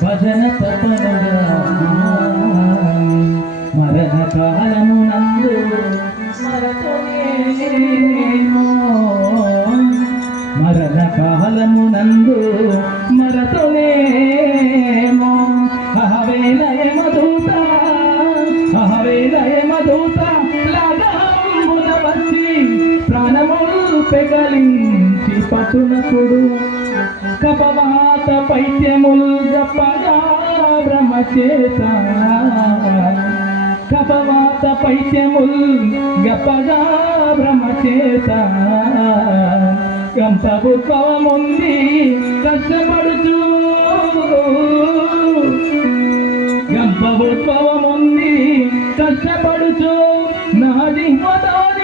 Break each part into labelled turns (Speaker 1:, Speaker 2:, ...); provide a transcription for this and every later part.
Speaker 1: భజన తపనగా మరణ కాలము నందు మరణ కాలము నందు మరతులేమో మధూత అహవేలయ మధూత లాగాంబున వచ్చి ప్రాణములు పెగలించి పటునకుడు కపవాత పైత్యముల్ గప్పగా బ్రహ్మచేత కపవాత పైత్యముల్ గప్పగా బ్రహ్మచేత గంపభుత్వముంది కష్టపడుచు. గంపభుత్వముంది కష్టపడుచు. నాది మదో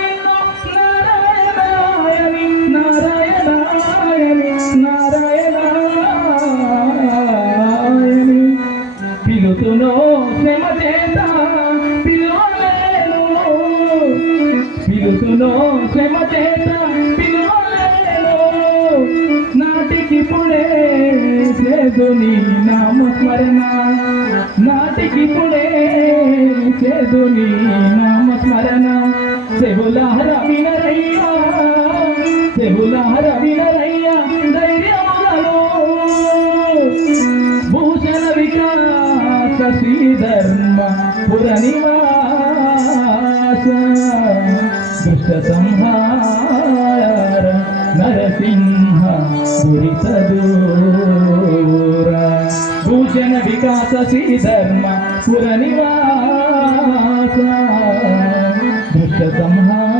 Speaker 1: నారాయణ నారాయణాయని పిలుతునో శ్రమ చేత పిలువలేను. పిలుతునో శ్రమ చేత పిలువలేను. నాటికి పుడే చేదుని నామస్మరణ. నాటికి పుడే చేదుని నామస్మరణ. చెవులార వినరయ్యా శ్రీధర్మ పురనివాస. దుష్ట సంహార నరసింహ పురితదూర భూషణ వికాస శ్రీధర్మ పురనివాస. దుష్ట సంహార